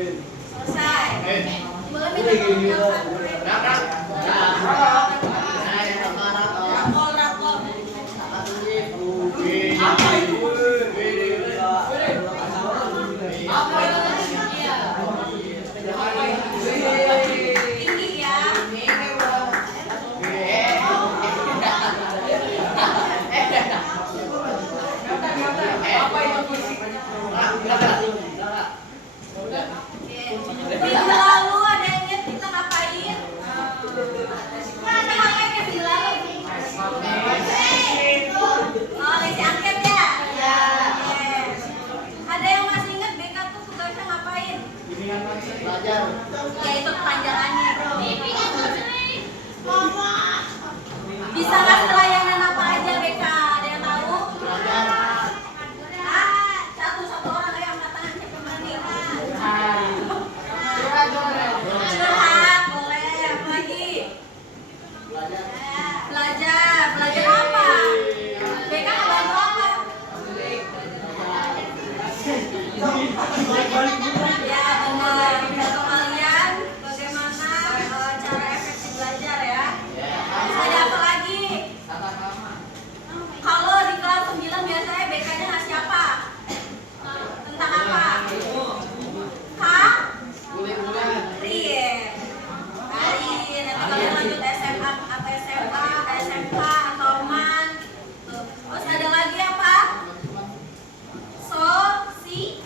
Selesai. Boleh minta tolong telepon rapor. Apa itu? Tinggi ya. Minggu lalu ada yang ingat kita ngapain? Kita ngapain ya minggu lalu? Oh, lesi angket ya? Iya. Ada yang masih ingat BK tuh tugasnya ngapain? Belajar. Ya itu kepanjangannya. Bisa nggak selayanan apa aja BK? Ada yang tahu? Satu orang ayo angkat tangan siapa yang berani? Curhat boleh. Apa lagi? Belajar apa? BK ngebantu apa? Ya benar. Untuk kalian bagaimana cara efektif belajar ya? Terus ada apa lagi? Kalau di kelas 9 biasanya BK-nya ngasih apa? Tentang apa? Hah? Rie. Nanti kalian lanjut SMA atau SMA, SMK atau MAN. Tuh. Terus ada lagi apa? Sosial.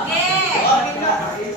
Oke.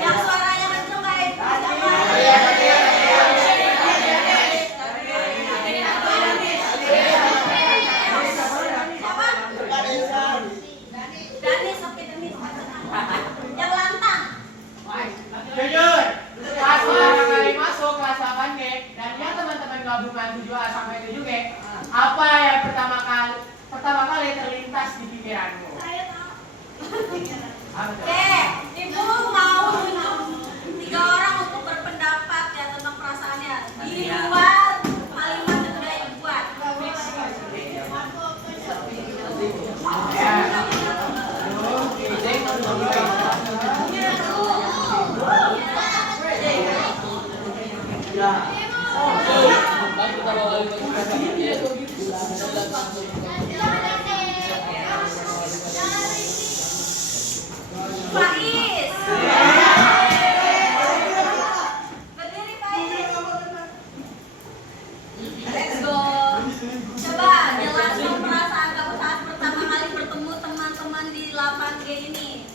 Yang suaranya kenceng kayak siapa? Danis, oke Danis. Yang lantang. Jujur, pas pertama kali masuk kelas 8G dan ya teman-teman gabungan 7A sampai 7G, apa yang pertama kali terlintas di pikiranmu? Oke, Ibu mau 3 orang untuk berpendapat ya tentang perasaannya di luar kalimat yang sudah Ibu buat. Faiz. Berdiri Faiz. Let's go. Coba jelaskan perasaan kamu saat pertama kali bertemu teman-teman di 8G ini.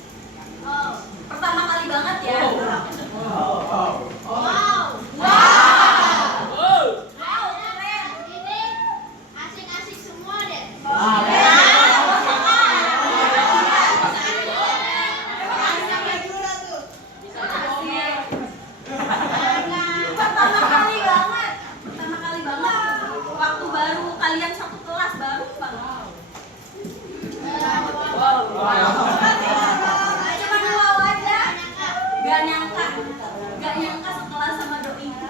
Pertama kali banget ya. Wow. Keren. Ini asik-asik semua deh. Pertama kali banget. Waktu baru kalian satu kelas baru banget. Cuma wow aja. Gak nyangka sekelas sama doi gitu.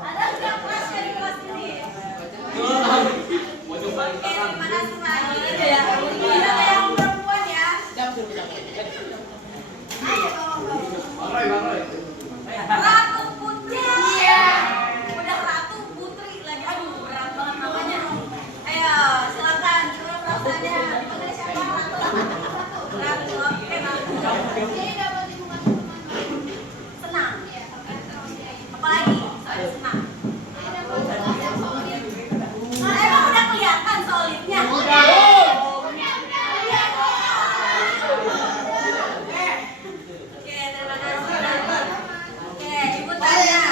Ada nggak kelasnya di kelas ini? Oke, terima kasih Faiz ya. Kita ke yang perempuan ya. Ratu Putri. Udah Ratu Putri lagi. Aduh, berat banget namanya. Ayo, silakan. Gimana perasaannya? Dipanggil siapa? Ratu. Oke, Ratu. Jadi dapat dibuka teman. Senang. Apalagi? Soalnya senang. Jadi dapat kelas yang solid. Nah, emang udah kelihatan solidnya? Oke, terima kasih. Oke, Ibu tanya.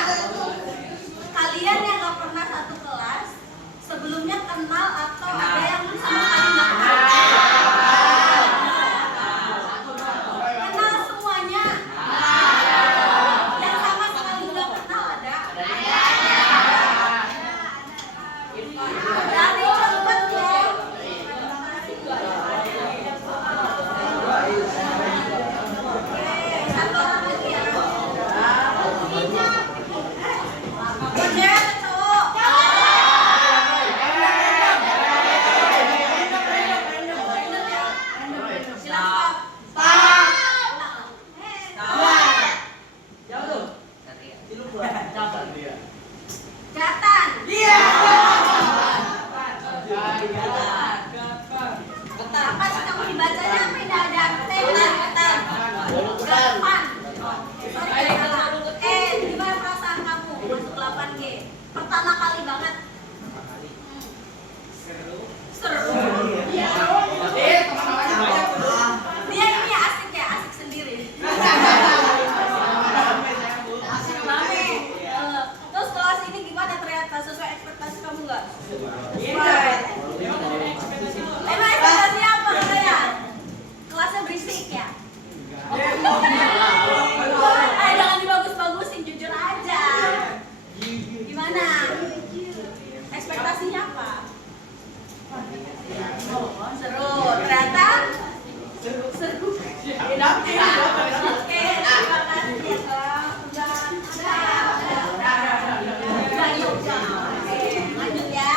Kalian yang gak pernah satu kelas, sebelumnya kenal atau ada yang sama sekali gak kenal? Kenal semuanya? Yang sama sekali gak kenal ada? Berarti cepet ya. Oke, satu orang lagi ya. Cewek atau cowok? Random ya? Silakan. Gatan. Apa sih kamu dibacanya? Apa ini ada Gatan? Gatan. Sorry, salah. Gimana perasaan kamu masuk 8G? Pertama kali banget. Seru. Dia ini asik ya, asik sendiri. Asik rame. Terus kelas ini gimana ternyata? Sesuai ekspektasi kamu nggak? Emang ekspektasi apa kalian? Kelasnya berisik ya? Jangan dibagus-bagusin, jujur aja. Gimana? Ekspektasinya apa? Seru. Ternyata? Seru. Oke, terima kasih ya Kak. Udah, yuk. Oke, lanjut ya.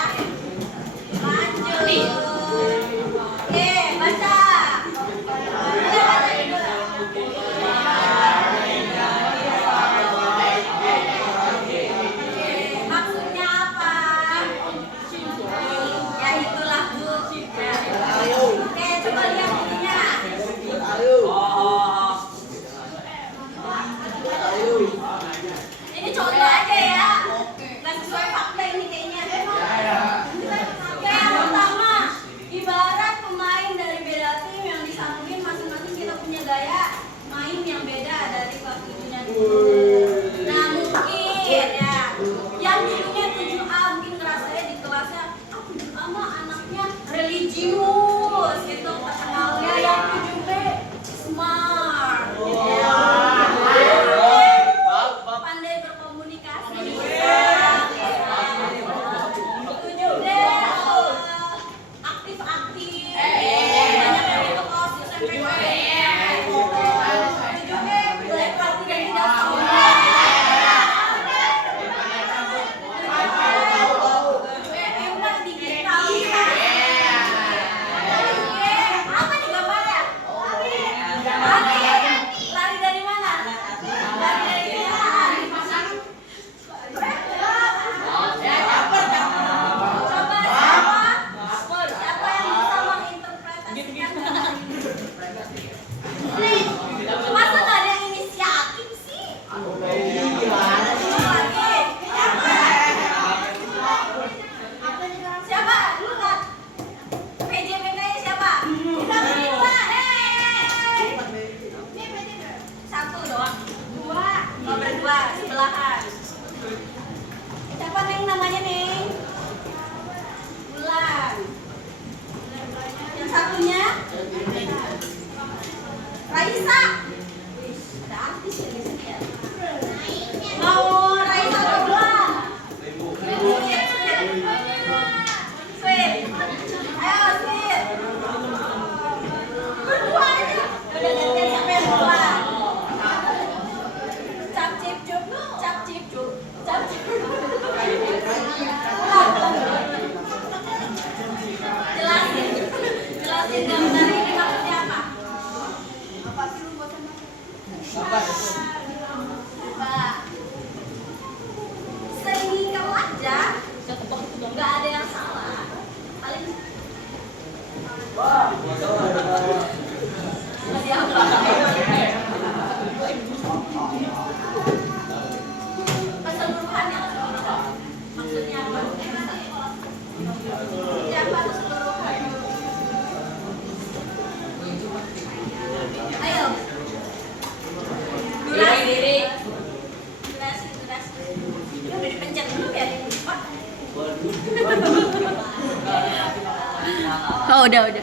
Oh, udah. Hampir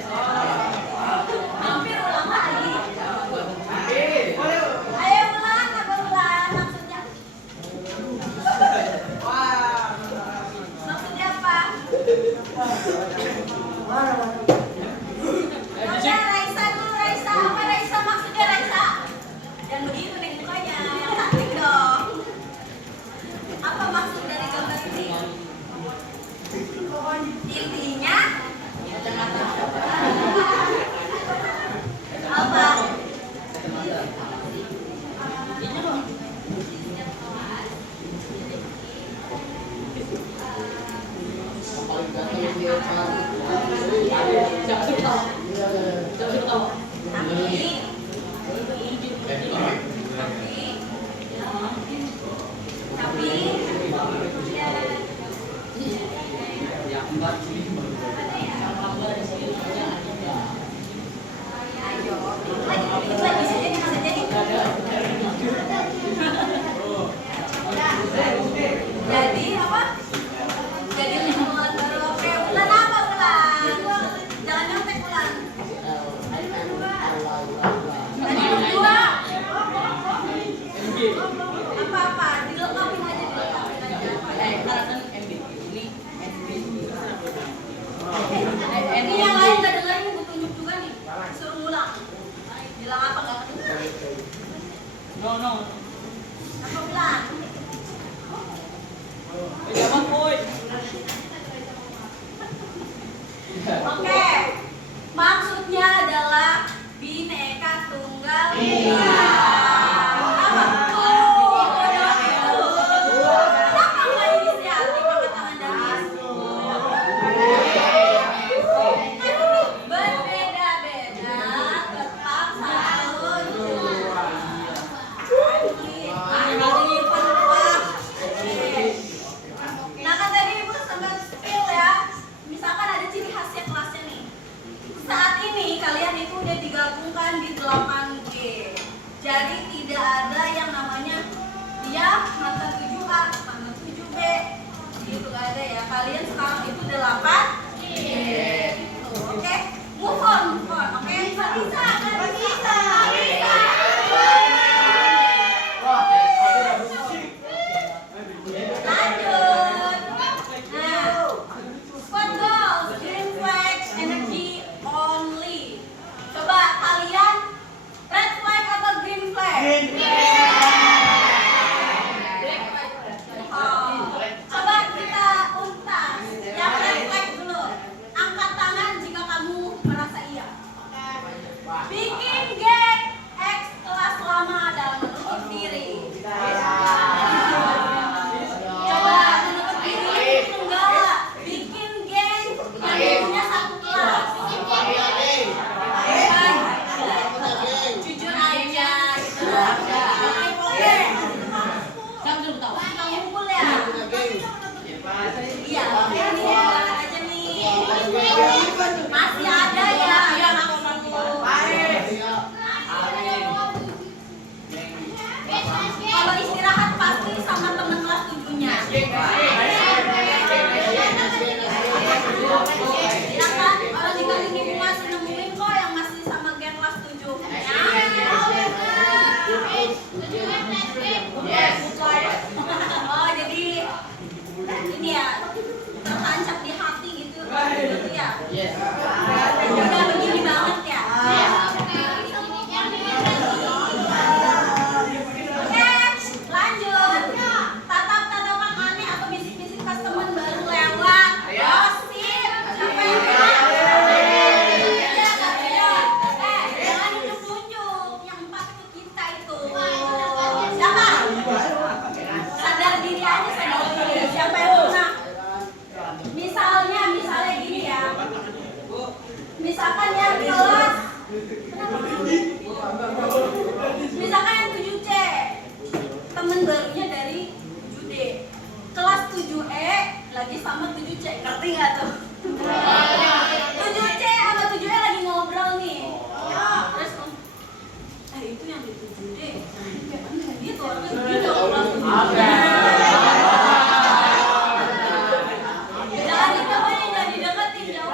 ulang lagi. Ayo ulang, apa ulang maksudnya? Maksudnya apa? Udah, Raisa dulu, Raisa. Apa Raisa maksudnya Raisa? Yang begitu nih mukanya, yang cantik dong. Apa maksud dari gambar ini? Intinya apa? Tapi ayo, lagi bisa jadi. Jadi apa? Jadi ulan baru. Oke, ulan apa ulan? Jangan nyontek ulan. Tadi berdua. Apa-apa, dilengkapin aja. Ini yang lain gak dengerin, gue tunjuk juga nih. Suruh ngulang. Bilang apa gak kedengeran? No. Apa bilang? Oke, maksudnya adalah Bhinneka Tunggal Ika. Apa? Kenapa nggak inisiatif pakai tangan dan berbeda-beda, tetap satu jua. Nah kan tadi ibu sempat skill ya. Misalkan ada ciri khasnya kelasnya nih. Saat ini kalian itu udah digabungkan di 8G. Jadi tidak ada yang namanya dia mantan 7A, mantan 7B. Gitu gak ada ya. Kalian sekarang itu 8G. Oke, move on. Oke, bisa. Lanjut. Nah, squad goals, green flag, energy only. Coba kalian red flag atau green flag? Oh, coba kita untas. Yang red flag dulu. Angkat tangan jika kamu merasa iya. Bikin geng X kelas lama dalam menutup diri. Coba menutup diri enggak lah. Bikin geng yang punya satu kelas. Jujur aja gitu. Oke. Kita ngumpul ya. Iya, ini banget aja nih. Masih ada ya yang aku kalau istirahat pasti sama teman kelas 7-nya. Ya kan? Orang di kali ini masih nemuin kok yang masih sama geng kelas 7. Oh, jadi ini ya tertancap di hati gitu ya. Udah begini banget ya. Oke, lanjut. Tatap-tatapan aneh atau bisik-bisik pas teman baru lewat. Gosip. Siapa yang bilang? Ya, jangan nunjuk-nunjuk. Yang 4 itu kita itu. Siapa? Sadar diri aja, sadar diri. Siapa yang pernah? Misalnya gini ya. Misalkan yang kelas misalkan yang 7C temen barunya dari 7D, kelas 7E lagi sama 7C, ngerti gak tuh? 7C sama 7E lagi ngobrol nih. Terus itu yang di 7D gitu, orangnya gitu kelas 7D. Jangan dicobain, jangan dideketin, jauh.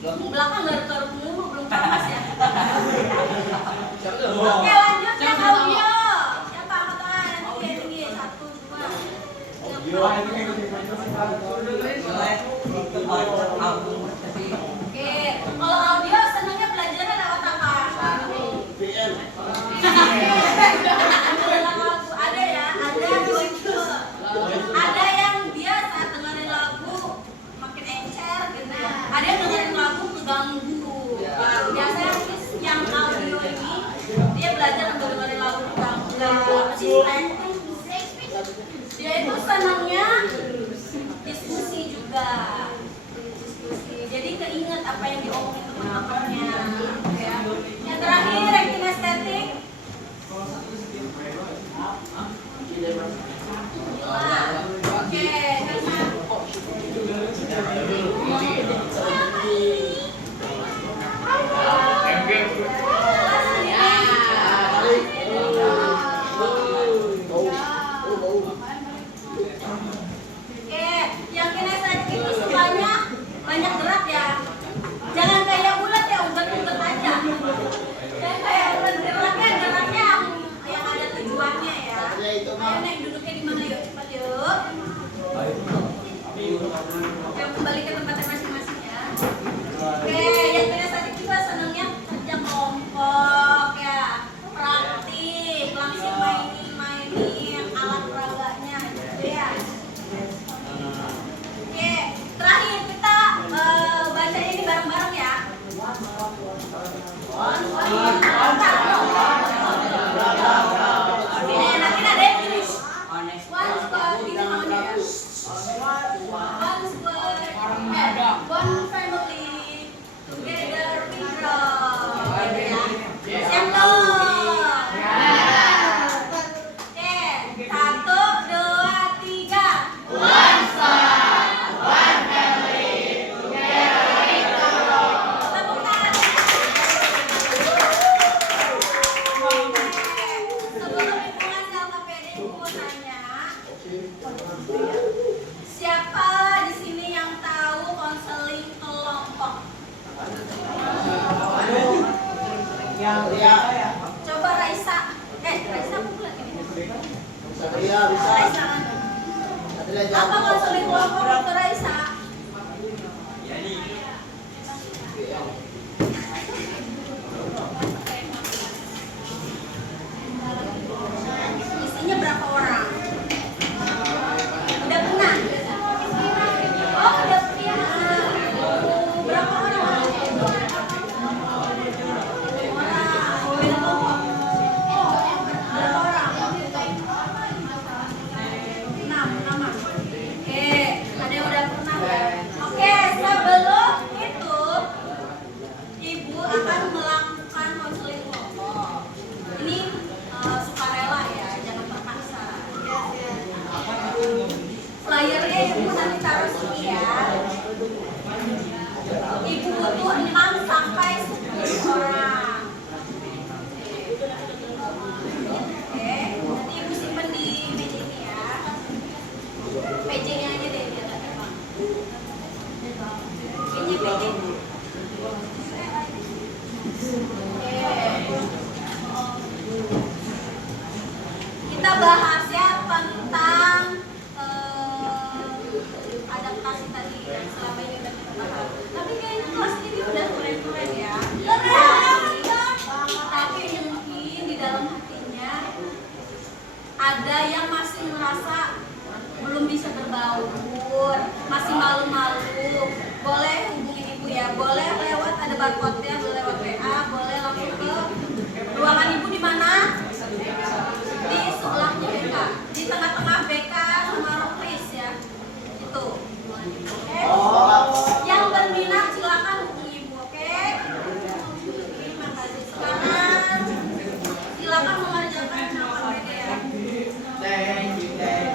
Belakang garuk-garuk mulu belum panas ya. Oke lanjut yang audio. Siapa angkat tangan? Yang tinggi 1, 2. Oke, kalau audio senangnya belajarnya lewat apa? BM. Ada ya, ada dua itu. Ada yang biasa dengerin lagu makin encer gitu. Ada yang dengerin lagu keganggu. Biasanya yang audio ini dia belajar untuk dengerin lagu keganggu. Dia itu senangnya diskusi juga. Jadi keinget apa yang diomongin teman-temannya. Ya. Yang terakhir yang kinestetik. Oke, yang kinestetik itu sukanya banyak gerak ya. Jangan kayak ulet ya, ulet-ulet aja. Jangan kayak ulet geraknya yang ada tujuannya ya. Ayo Nek, duduknya di mana yuk? Cepat yuk. Ayo kembali ke tempatnya masing-masing ya. Oke, yang kinestetik juga senangnya kerja kelompok ya. Praktik, langsung mainin alat peraganya gitu ya. Oke, terakhir kita baca ini bareng-bareng ya. Ini enakin ada yang tulis. One squad, ini namanya ya. One squad, one family, together we grow. Gitu ya. Siap dong. Oke, 1, 2, 3. One squad, one family, together we grow. Tepuk tangan. Sebelum ibu ngasih LKPD, ibu mau tanya, siapa di sini yang tahu konseling kelompok? Coba Raisa. Raisa aku bulan ini. Satria bisa. Raisa kan? Apa konseling kelompok itu Raisa? Isinya berapa orang? Udah pernah? Oh, udah pernah. Berapa orang? Orang. Beda kelompok. Berapa orang? 6. Oke, ada yang udah pernah ya? Oke, sebelum itu Ibu akan melakukan konseling kelompok. Ini sukarela ya, jangan terpaksa. Flyernya Ibu nanti taruh sini ya. Ibu butuh 6 sampai 10 orang. Oke, nanti Ibu simpen di meja ini ya. PJ-nya aja deh biar nggak terbang. Ini PJ. Kita bahas ya tentang adaptasi tadi yang selama ini udah kita bahas. Tapi kayaknya kelas ini udah keren-keren ya. Tapi mungkin di dalam hatinya ada yang masih merasa belum bisa berbaur, masih malu-malu. Boleh hubungi Ibu ya, boleh lewat ada barcode-nya, boleh lewat WA, boleh langsung ke ruangan Ibu di mana? Di sebelahnya BK, di tengah-tengah BK sama Rokris ya. Itu. Oke. Yang berminat silakan hubungi Ibu, oke? Terima kasih. Sekarang silakan mengerjakan halaman BK ya.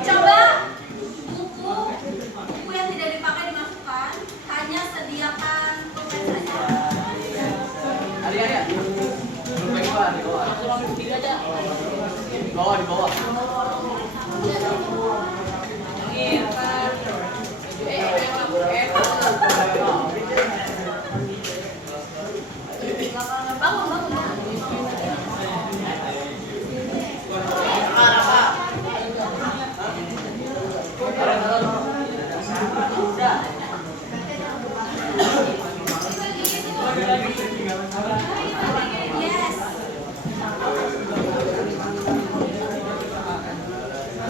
Coba buku yang tidak dipakai dimasukkan, hanya sediakan pulpen saja. Di bawah. Yes.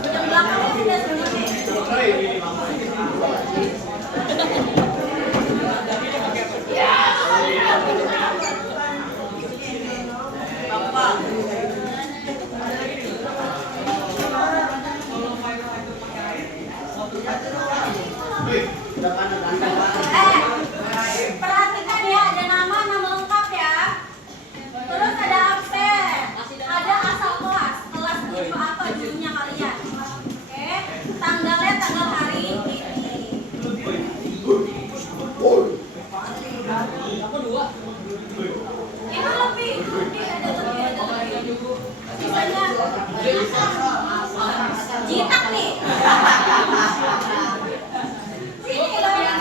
Yang belakangnya sudah semuanya. Perhatikan ya, ada nama lengkap ya. Terus ada absen, ada asal kelas, kelas 7 apa dulunya kalian. Oke, tanggalnya tanggal hari ini. Itu lebih, ada lebih. Sisanya jitak nih. Sini loh yang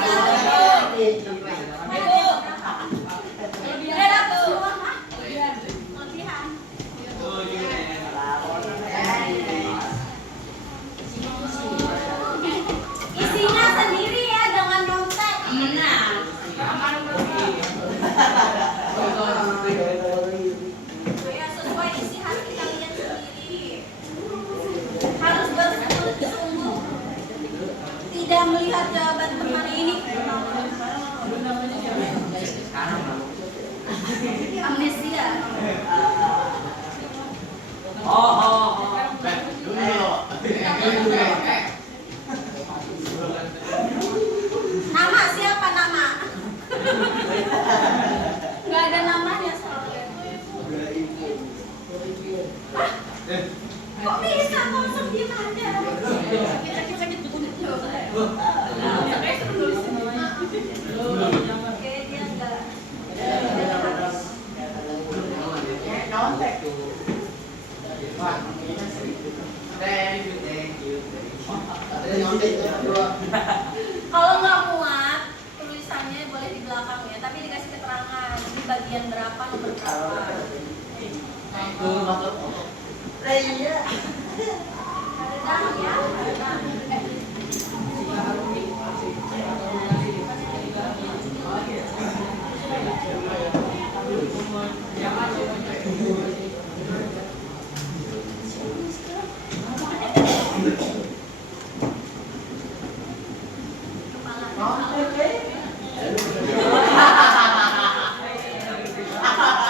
isinya sendiri ya, jangan nyontek. Ya, sesuai isi hati kalian sendiri. Harus bersungguh-sungguh. Tidak melihat jawaban teman ini. Amnesia. Nama siapa nama? Nggak ada namanya soalnya. Kok bisa konsep diem aja? Oke, dia enggak. Kalau nggak muat, tulisannya boleh di belakang ya, tapi dikasih keterangan di bagian berapa, nomor berapa. Ada ya.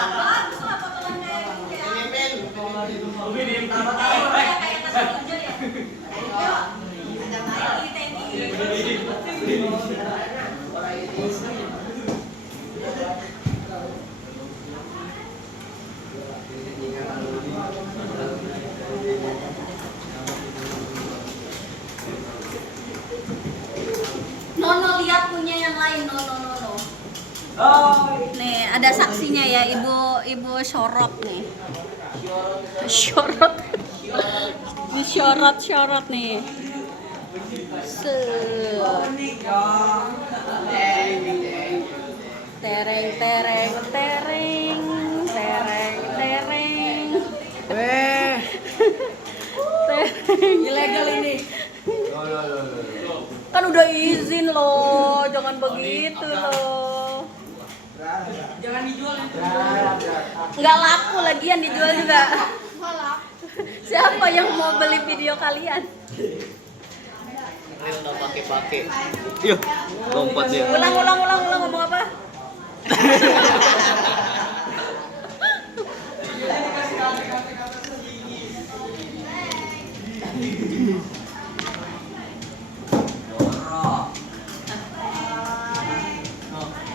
Bagus lah potongan kayak gitu ya. Kayak kata tunjuk ya. Nono lihat punya yang lain, Nono. Nih, ada saksinya ya, Ibu Syorot nih. Syorot. Ini syorot nih. Tereng. Weh, Tereng. ilegal ini. Kan udah izin loh, jangan begitu loh. Jangan dijual itu. Nggak laku lagian dijual juga. Siapa yang mau beli video kalian? Ini udah pakai. Yuk, lompat dia. Ulang ngomong apa?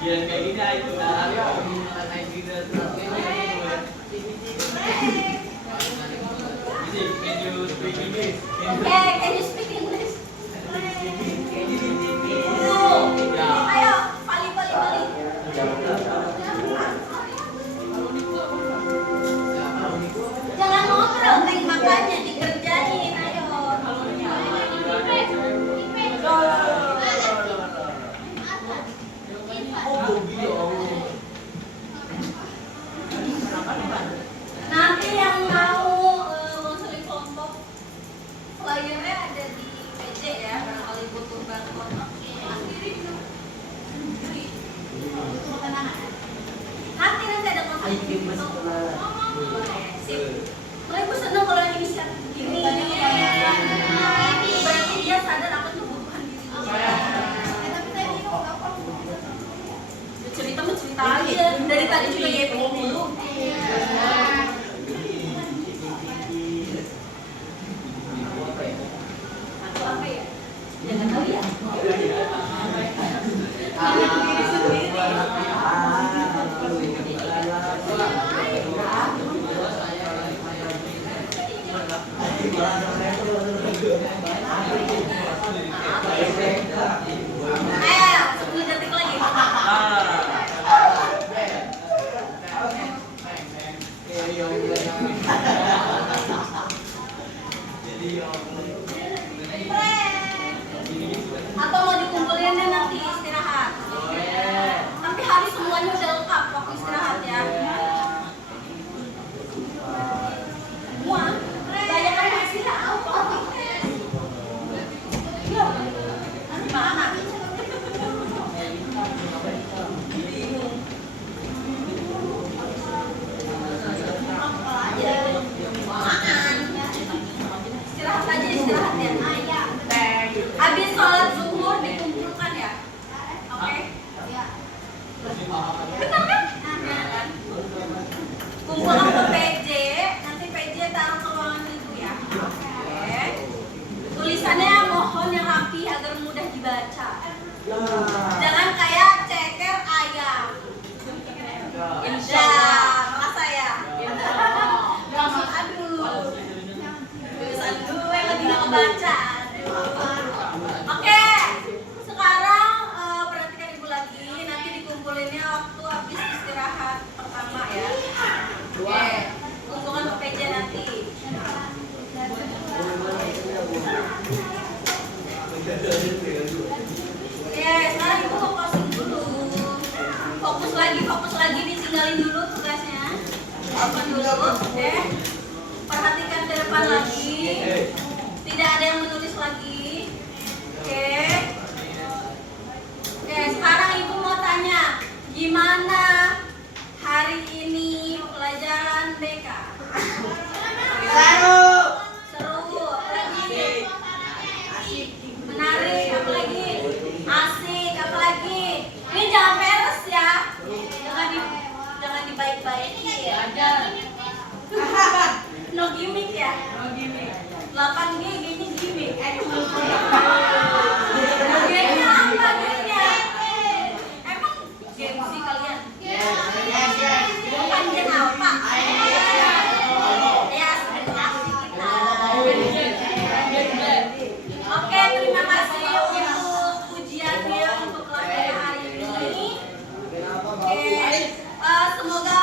Biar kayak gini aja udah. Okay, can you speak English? Ayo, bali. Jangan ngobrol, Neng, makanya dikerjain, ayo. Nanti yang mau konseling kelompok flyer Sip. Mulai gue seneng kalau lagi bisa gini. Berarti dia sadar akan kebutuhan diri. Cerita mah cerita aja. Dari tadi juga YP dulu. Atau apa ya? Jangan tahu ya. Ingat diri sendiri. Ayo, 10 detik lagi. Atau mau dikumpulin deh nanti istirahat. Nanti hari semuanya udah lengkap waktu istirahat ya. Semua banyak kan hasil apa? Gimana? Bingung. Makan. Istirahat aja istirahat ya. Habis sholat zuhur dikumpulkan ya. Oke? Benar kan? Ya kan? Kumpulkan ke PJ, nanti PJ taruh ke ruangan itu ya. Oke. Tulisannya mohon yang rapi agar mudah dibaca. Jangan kayak ceker ayam. Indah, makasih ya. Aduh. Tulisan gue lagi nggak kebaca. Oke. Sekarang perhatikan ibu lagi. Nanti dikumpulinnya waktu habis istirahat pertama ya. Oke. Kumpulkan ke PJ nanti. Oke, sekarang ibu fokusin dulu. Fokus lagi, ditinggalin dulu tugasnya. Open dulu, oke. Perhatikan ke depan lagi. Tidak ada yang menulis lagi. Oke. Oke, sekarang ibu mau tanya, gimana hari ini pelajaran BK? Seru, apalagi? Menarik, apalagi? Asik, apalagi? Ini jangan peres ya, jangan dibaik-baikin. No gimmick ya? 8G gini gimmick. G-nya apa G-nya? Emang gengsi kalian? Bukan gen apa? Ya, asik kita. Oke, terima kasih untuk ujiannya untuk pelajaran hari ini. Oke, semoga